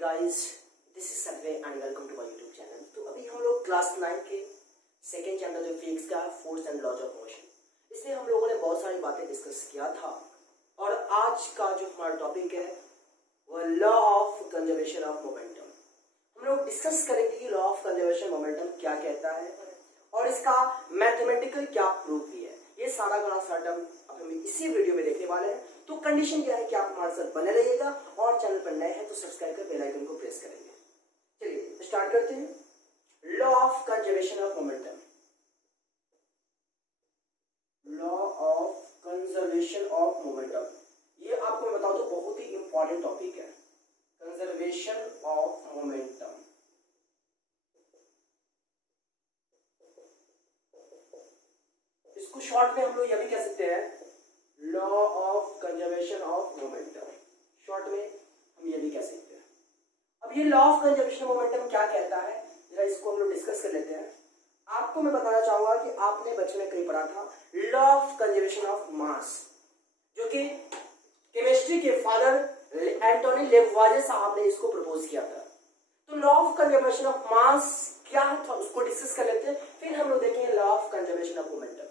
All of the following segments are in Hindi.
Guys, this is Sanjay and welcome to my YouTube channel. तो अभी हम लोग क्लास 9 के सेकेंड चैप्टर जो फिजिक्स का force and laws of motion, इसमें हम लोगों ने बहुत सारी बातें डिस्कस किया था। और आज का जो हमारा टॉपिक है वह law of conservation of momentum. हम लोग डिस्कस करेंगे कि लॉ ऑफ कंजर्वेशन मोमेंटम क्या कहता है और इसका मैथमेटिकल क्या प्रूफ भी है। ये सारा का सारा हम इसी वीडियो में देखने वाले हैं। तो कंडीशन क्या है कि आप हमारे साथ बने रहिएगा और चैनल पर नए हैं तो सब्सक्राइब कर बेल आइकन को प्रेस करेंगे। चलिए स्टार्ट करते हैं। Law of conservation of momentum. Law of conservation of momentum, ये आपको मैं बता दूं बहुत ही इंपॉर्टेंट टॉपिक है, कंजर्वेशन ऑफ मोमेंटम। इसको शॉर्ट में हम लोग यह भी कह सकते हैं law of conservation of momentum. Short में हम ये भी कह सकते हैं। अब ये law of conservation of momentum क्या कहता है, जरा इसको हम लोग डिस्कस कर लेते हैं। आपको मैं बताना चाहूंगा कि आपने बचपन में कहीं पढ़ा था लॉ ऑफ कंजर्वेशन ऑफ मास, जो कि केमिस्ट्री के फादर एंटोनी लेववाजे साहब ने इसको प्रपोज किया था। तो law of conservation of mass क्या था उसको डिस्कस कर लेते हैं, फिर हम लोग देखेंगे law of conservation of momentum.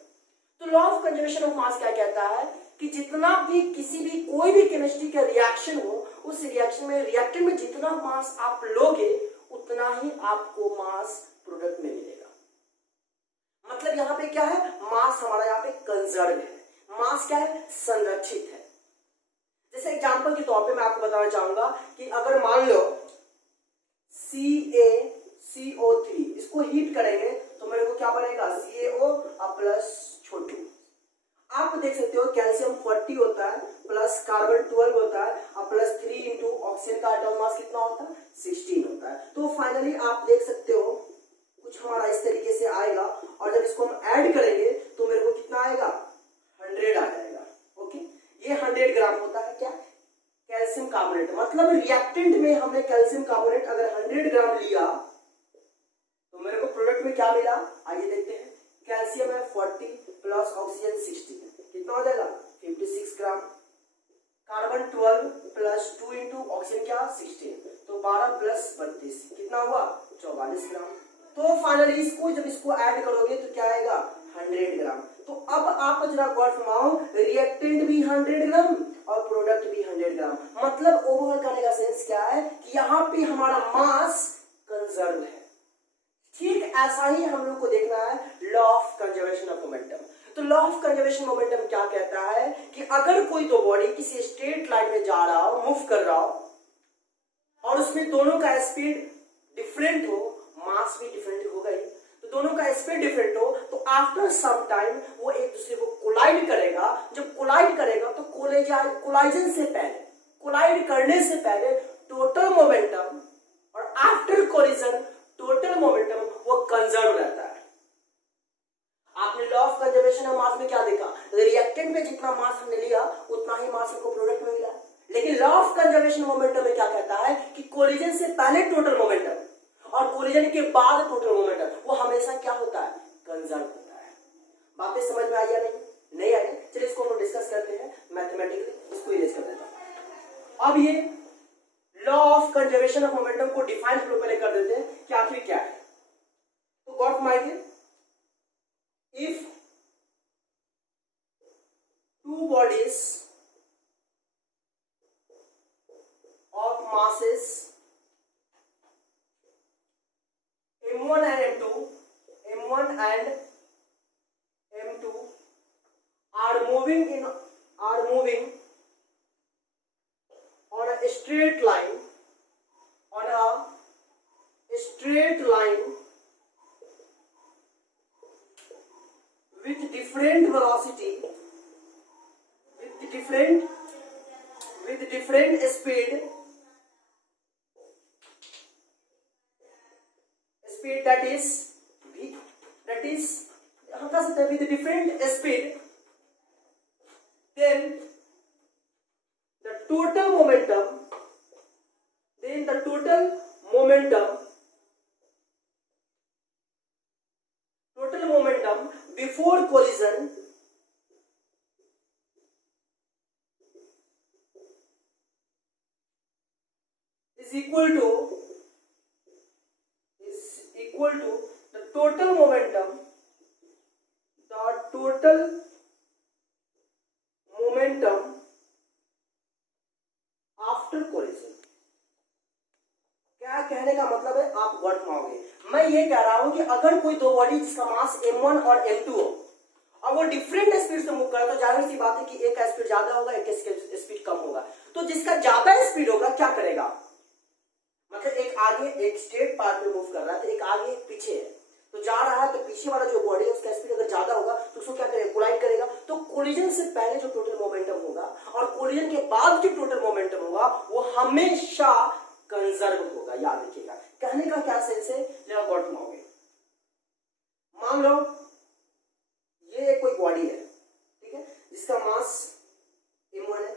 तो law of conservation of mass क्या कहता है कि जितना भी किसी भी कोई भी केमिस्ट्री का रिएक्शन हो, उस रिएक्शन में रिएक्टेंट में जितना मास आप लोगे उतना ही आपको मास प्रोडक्ट में मिलेगा। मतलब यहाँ पे क्या है, मास हमारा यहाँ पे कंजर्व है, मास क्या है, संरक्षित है। जैसे एग्जांपल के तौर पे मैं आपको बताना चाहूंगा कि अगर मान लो CaCO3 इसको हीट करेंगे तो मेरे को क्या बनेगा, CaO प्लस छोटू। आप देख सकते हो कैल्शियम 40 होता है प्लस कार्बन 12 होता है और प्लस 3 इंटू ऑक्सीजन का एटॉमिक मास कितना होता है, 16 होता है। तो फाइनली आप देख सकते हो कुछ हमारा इस तरीके से आएगा और जब इसको हम ऐड करेंगे तो मेरे को कितना आएगा, 100 आ जाएगा। ओके, ये 100 ग्राम होता है क्या, कैल्शियम कार्बोनेट। मतलब रिएक्टेंट में हमने कैल्शियम कार्बोनेट अगर 100 ग्राम लिया तो मेरे को प्रोडक्ट में क्या मिला, आइए देखते हैं। कैल्शियम है 40 प्लस ऑक्सीजन 60, कितना हो जाएगा, 56 ग्राम। कार्बन 12 प्लस 2 इंटू ऑक्सीजन क्या, 16, तो 12 प्लस 32 कितना हुआ, 44 ग्राम। तो फाइनली इसको जब इसको ऐड करोगे तो क्या आएगा, 100 ग्राम। तो अब आप जरा गौर फरमाओ, रिएक्टेंट भी 100 ग्राम और प्रोडक्ट भी 100 ग्राम। मतलब ओवरऑल करने का सेंस क्या है कि यहाँ पे हमारा मास कंजर्व है। ठीक ऐसा ही हम लोग को देखना है law of conservation of momentum. तो लॉ ऑफ कंजर्वेशन मोमेंटम क्या कहता है कि अगर कोई दो बॉडी किसी स्ट्रेट लाइन में जा रहा हो, मूव कर रहा हो और उसमें दोनों का स्पीड डिफरेंट हो, मास भी डिफरेंट हो गई, तो दोनों का स्पीड डिफरेंट हो, तो आफ्टर सम टाइम वो एक दूसरे को कोलाइड करेगा। जब कोलाइड करेगा तो कोलाइजन से पहले, कोलाइड करने से पहले टोटल मोमेंटम और आफ्टर कोलिजन टोटल मोमेंटम वो कंजर्व रहता है। आपने लॉ ऑफ कंजर्वेशन ऑफ मास में क्या देखा, रिएक्टेंट में जितना मास हमने लिया उतना ही मास हमको प्रोडक्ट में मिला। लेकिन लॉ ऑफ कंजर्वेशन मोमेंटम में क्या कहता है कि कोलिजन से पहले टोटल मोमेंटम और कोलिजन के बाद टोटल मोमेंटम वो हमेशा क्या होता है, कंजर्व होता है। बातें समझ में आई या नहीं आई? चलिए इसको हम डिस्कस करते हैं मैथमेटिकली, इसको इरेज कर देता हूं। अब ये law of conservation of momentum को डिफाइन हम लोग पहले कर देते हैं कि आखिर क्या है। तो got mind, if two bodies of masses m1 and m2 are moving on a straight line with different velocity, with different speed that is हम कह सकते हैं with different speed, then the total momentum before collision is equal to the total momentum after collision. क्या कहने का मतलब है, आप गौर पाओगे, मैं ये कह रहा हूं कि अगर कोई दो बॉडी जिसका मास m1 और m2 हो और वो डिफरेंट स्पीड से मूव करे तो जाहिर सी बात है कि एक का स्पीड ज्यादा होगा, एक का स्पीड कम होगा। तो जिसका ज्यादा स्पीड होगा क्या करेगा, मतलब एक आगे एक स्ट्रेट पाथ में मूव कर रहा है तो एक आगे एक पीछे है, तो जा रहा है तो पीछे वाला जो बॉडी है उसका स्पीड अगर ज्यादा होगा तो उसको क्या करेगा, कोलाइड करेगा। तो कोलिजन से पहले जो टोटल मोमेंटम होगा और कोलिजन के बाद जो टोटल मोमेंटम होगा वो हमेशा कंजर्व होगा, याद रखिएगा। कहने का क्या सेंस है, जरा गौर फरमाओगे। मान लो ये कोई बॉडी है, ठीक है, जिसका मास m1 है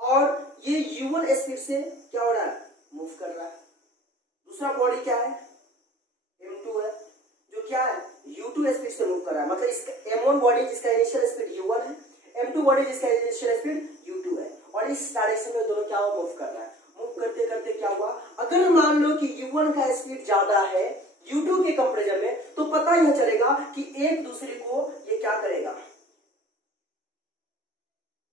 और ये u1 स्पीड से क्या हो रहा है, मूव कर रहा है। दूसरा बॉडी क्या है, m2 है, जो क्या है u2 स्पीड से मूव कर रहा है। मतलब इसका m1 बॉडी जिसका इनिशियल स्पीड u1 है, m2 बॉडी जिसका इनिशियल स्पीड u2 है और इस डायरेक्शन में दोनों क्या हो, मूव कर रहा है। मूव करते करते क्या हुआ, अगर मान लो कि u1 का स्पीड ज्यादा है u2 के कंपैरिजन में, तो पता यह चलेगा कि एक दूसरे को ये क्या करेगा,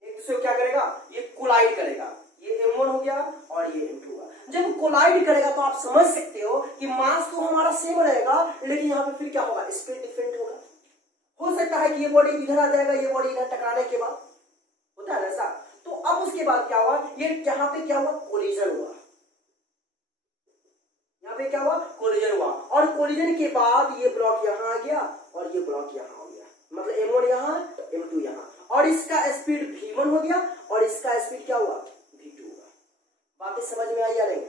एक दूसरे को क्या करेगा, ये कोलाइड करेगा। ये m1 हो गया और ये m2 हुआ। जब कोलाइड करेगा तो आप समझ सकते हो कि मास तो हमारा सेम रहेगा, लेकिन यहाँ पे फिर क्या होगा, स्पीड डिफरेंट होगा। हो सकता है कि ये बॉडी इधर आ जाएगा, ये बॉडी इधर टकराने के बाद, होता है ऐसा। तो अब उसके बाद क्या हुआ, ये जहां पे क्या हुआ, कोलिजन हुआ, यहाँ पे क्या हुआ, कोलिजन हुआ। और कोलिजन के बाद ये ब्लॉक यहां आ गया और ये ब्लॉक यहां हो गया, मतलब m1 यहां m2 यहां, और इसका स्पीड v1 हो गया और इसका स्पीड क्या हुआ, v2 हुआ। बातें समझ में आई या नहीं,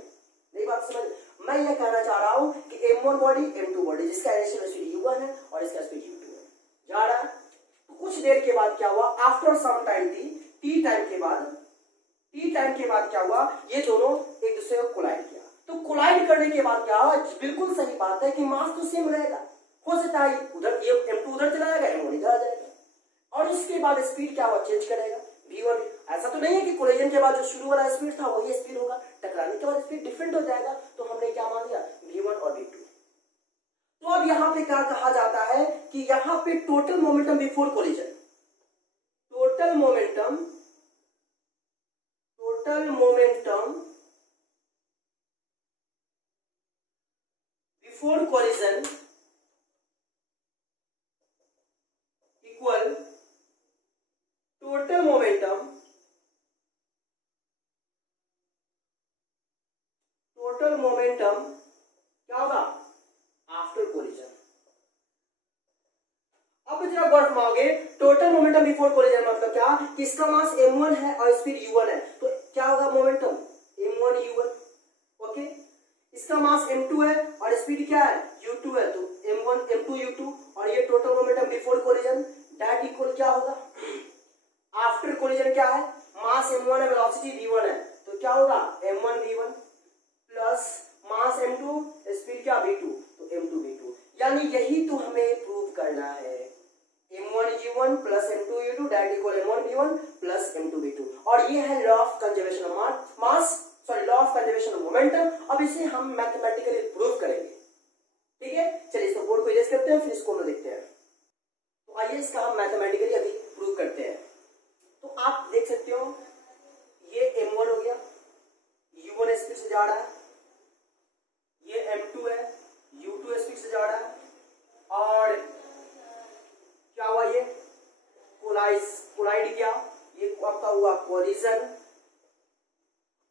नहीं बात समझ। मैं ये कहना चाह रहा हूं कि m1 बॉडी m2 बॉडी जिसका इनिशियल स्पीड u1 है और इसका स्पीड u2 है, जा रहा है। तो कुछ देर के बाद क्या हुआ, after some time t time के बाद क्या हुआ, ये दोनों एक दूसरे को कोलाइड किया। तो कोलाइड करने के बाद क्या हुआ, बिल्कुल सही बात है कि मास तो सेम रहेगा। हो सकता है उधर ये m2 उधर चला जाएगा, m1 इधर आ जाएगा, और इसके बाद स्पीड क्या हुआ, चेंज करेगा v1। ऐसा तो नहीं है कि कोलिजन के बाद जो शुरू वाला स्पीड था वही स्पीड होगा, टकराने के बाद स्पीड डिफरेंट हो जाएगा। तो हमने क्या मान लिया, v1 और v2। तो अब यहाँ पे क्या कहा जाता है कि यहाँ पे total momentum before collision, total momentum before collision equal total momentum क्या होगा, आफ्टर कोलिजन। अब जरा गौर फरमाओगे, टोटल मोमेंटम बिफोर कोलिजन मतलब क्या, कि इसका मास m1 है और स्पीड u1 है, तो क्या होगा, मोमेंटम m1 u1। ओके, इसका मास m2 है और स्पीड क्या है, u2 है, तो m1 m2 u2, और ये total momentum before collision that equal क्या होगा, आफ्टर कोलिजन क्या है, मास m1 है, वेलोसिटी v1 है, तो क्या होगा, m1 v1 plus mass m2, speed क्या v2, तो m2 v2। यानी यही तो हमें प्रूव करना है, m1 u1 plus m2 u2 that equal m1 v1 plus m2 v2। और ये है law of conservation of mass, sorry law of conservation of momentum. अब इसे हम मैथमेटिकली प्रूव करेंगे, ठीक है। चलिए इसको बोर्ड को इरेज करते हैं, फिर इसको हम देखते हैं। तो आइए इसका हम मैथमेटिकली अभी प्रूव करते हैं। तो आप देख सकते हो ये m1 हो गया, u1 स्पीड से जा रहा है, ये m2 है, u2 स्पीड से जा रहा है, और क्या हुआ, ये कोलाइड किया, ये आपका हुआ कोलिजन,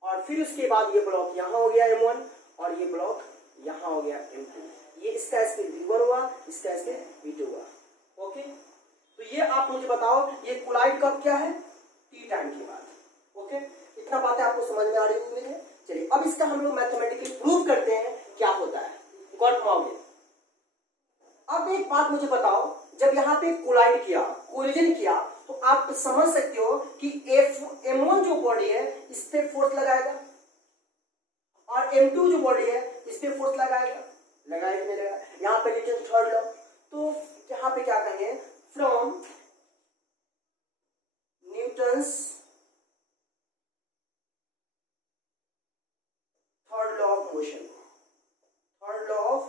और फिर उसके बाद ये ब्लॉक यहां हो गया m1 और ये ब्लॉक यहां हो गया m2। ये इसका स्पीड v1 हुआ, इसका स्पीड v2 हुआ। ओके, तो ये आप मुझे बताओ ये कोलाइड कब क्या है, t टाइम के बाद। ओके, इतना बातें आपको समझ में आ रही होंगी है। चलिए अब इसका हम लोग मैथमेटिकली प्रूव करते हैं क्या होता है, गौर फरमाओगे। अब एक बात मुझे बताओ, जब यहाँ पे कोलाइड किया, कोलिजन किया, तो आप समझ सकते हो कि m1 जो बॉडी है इस पे फोर्स लगाएगा और m2 जो बॉडी है इस पे फोर्स लगाएगा, लगाएगा नहीं लगाएगा। यहाँ पे न्यूटन थर्ड लॉ, तो यहाँ पे क्या कहेंगे, from Newton's third motion, third law of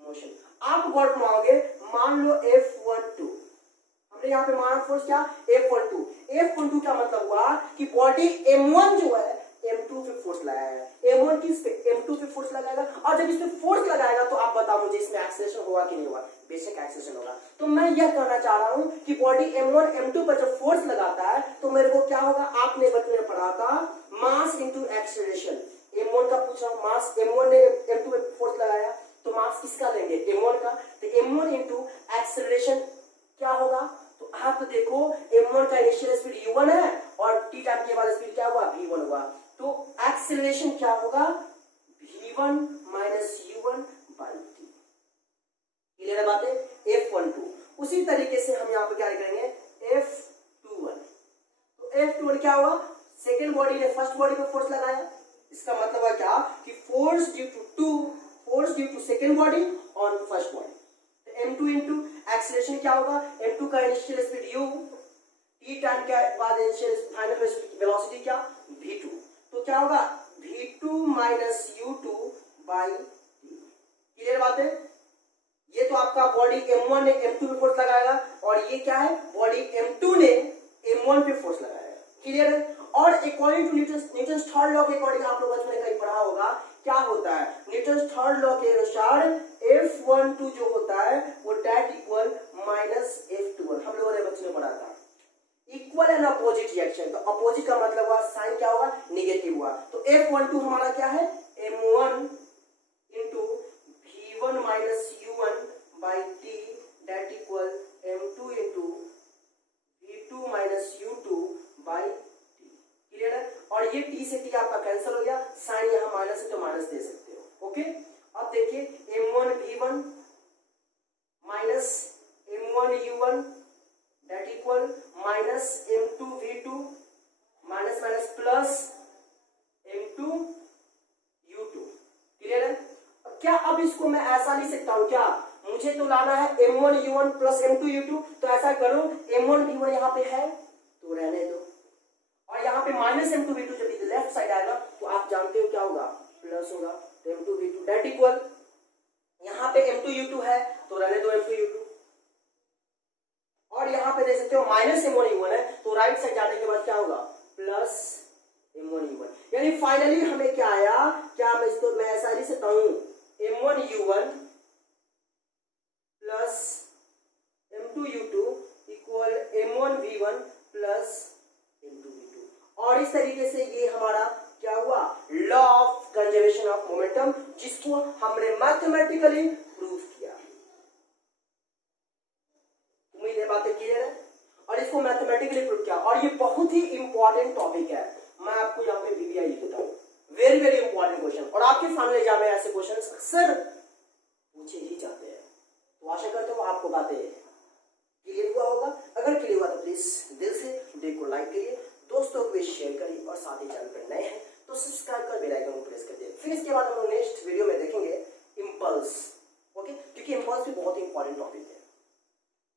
motion. आप गौर माओगे, मान लो F12, हमने यहाँ पे माना फोर्स क्या, F12। F12 का मतलब हुआ कि बॉडी M1 जो है M2 पे फोर्स लगाएगा, M1 किस पे, M2 पे फोर्स लगाएगा, और जब इस पे फोर्स लगाएगा तो आप बताओ मुझे इसमें एक्सेलरेशन होगा कि नहीं होगा, बेशक एक्सेलरेशन होगा। तो मैं यह कहना चाह रहा हूं कि बॉडी M1 M2 पर जब फोर्स लगाता है तो मेरे को क्या होगा, आपने बचपन में पढ़ा था मास इंटू एक्सेलरेशन। M1 का पूछ रहा हूं, मास M1 ने M2 पे फोर्स लगाया तो मास किसका लेंगे, M1 का, तो M1 इंटू एक्सेलरेशन क्या होगा, तो आप तो देखो M1 का इनिशियल स्पीड u1 है और t टाइम के बाद स्पीड क्या हुआ, v1 हुआ, तो एक्सेलरेशन क्या होगा, v1 minus u1 by t। Clear है बातें, F12। उसी तरीके से हम यहाँ पे क्या करेंगे, F21। तो F21 क्या हुआ, सेकेंड बॉडी ने फर्स्ट बॉडी पे फोर्स लगाया, इसका मतलब है क्या कि force due to second body on first body. M2 into acceleration क्या होगा, M2 का initial speed u, t time के बाद इनिशियल फाइनल वेलोसिटी क्या, v2, तो क्या होगा v2 minus u2 by t। Clear बात है, ये तो आपका बॉडी M1 ने M2 पे फोर्स लगाएगा और ये क्या है, बॉडी M2 ने M1 पे फोर्स लगाएगा। क्लियर है, और according to Newton's third law के अकॉर्डिंग आप लोग बचपन में कहीं पढ़ा होगा, क्या होता है, न्यूटन्स थर्ड लॉ के अनुसार F12 जो होता है वो डेट इक्वल माइनस F21, हम लोगों ने बचपन में पढ़ा था। इक्वल एंड अपोजिट रिएक्शन, तो अपोजिट का मतलब हुआ साइन क्या होगा, निगेटिव हुआ, तो F12 हमारा क्या है, M1 into V1 minus U1 by T that equal M2 into V2 minus U2 by T। Clear है, और ये T से T आपका कैंसिल हो गया, साइन यहाँ माइनस है तो माइनस दे सकते हो। ओके, अब देखिए M1 V1 minus M1 U1 that equal minus M2 V2 minus minus plus M2 U2। Clear है, क्या अब इसको मैं ऐसा लिख सकता हूं क्या, मुझे तो लाना है M1 U1 plus M2 U2, तो ऐसा करो M1 V1 यहाँ पे है तो रहने दो, और यहाँ पे माइनस M2 V2 जब लेफ्ट साइड आएगा तो आप जानते हो क्या होगा, प्लस होगा, तो M2 V2 डेट इक्वल यहाँ पे M2 U2 है तो रहने दो M2 U2, और यहाँ पे देख सकते हो माइनस M1 U1 है तो राइट साइड जाने के बाद क्या होगा, प्लस M1 U1। यानी फाइनली हमें क्या आया, क्या मैं इसको मैं ऐसा लिख सकता हूं M1 U1 plus M2 U2 equal M1 V1 plus M2 V2, और इस तरीके से ये हमारा क्या हुआ, law of conservation of momentum, जिसको हमने मैथमेटिकली प्रूव किया। उम्मीद है बातें क्लियर है, और इसको मैथमेटिकली प्रूव किया, और ये बहुत ही इंपॉर्टेंट टॉपिक है, मैं आपको यहाँ पे VBI लिखता हूँ, वेरी वेरी इंपॉर्टेंट क्वेश्चन, और आपके फाइनल एग्जाम में ऐसे क्वेश्चन अक्सर पूछे ही जाते हैं। तो आशा करता हूँ आपको बातें क्लियर हुआ होगा, अगर क्लियर हुआ तो प्लीज दिल से वीडियो को लाइक करिए, दोस्तों को भी शेयर करिए, और साथ ही चैनल पर नए हैं तो सब्सक्राइब कर बेल आइकन को प्रेस कर दिए। फिर इसके बाद हम लोग नेक्स्ट वीडियो में देखेंगे इम्पल्स, ओके, क्योंकि इम्पल्स भी बहुत इंपॉर्टेंट टॉपिक है।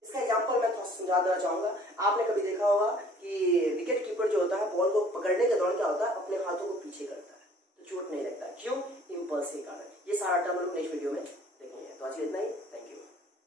इसका एग्जांपल मैं थोड़ा समझा देना चाहूंगा। आपने कभी देखा होगा कि विकेट कीपर जो होता है बॉल को पकड़ने के दौरान क्या होता है, अपने हाथों को पीछे करता है तो चोट नहीं लगता, क्यों, इम्पल्स के कारण। ये सारा टर्म हम लोग नेक्स्ट वीडियो में देखेंगे। तो आज इतना ही।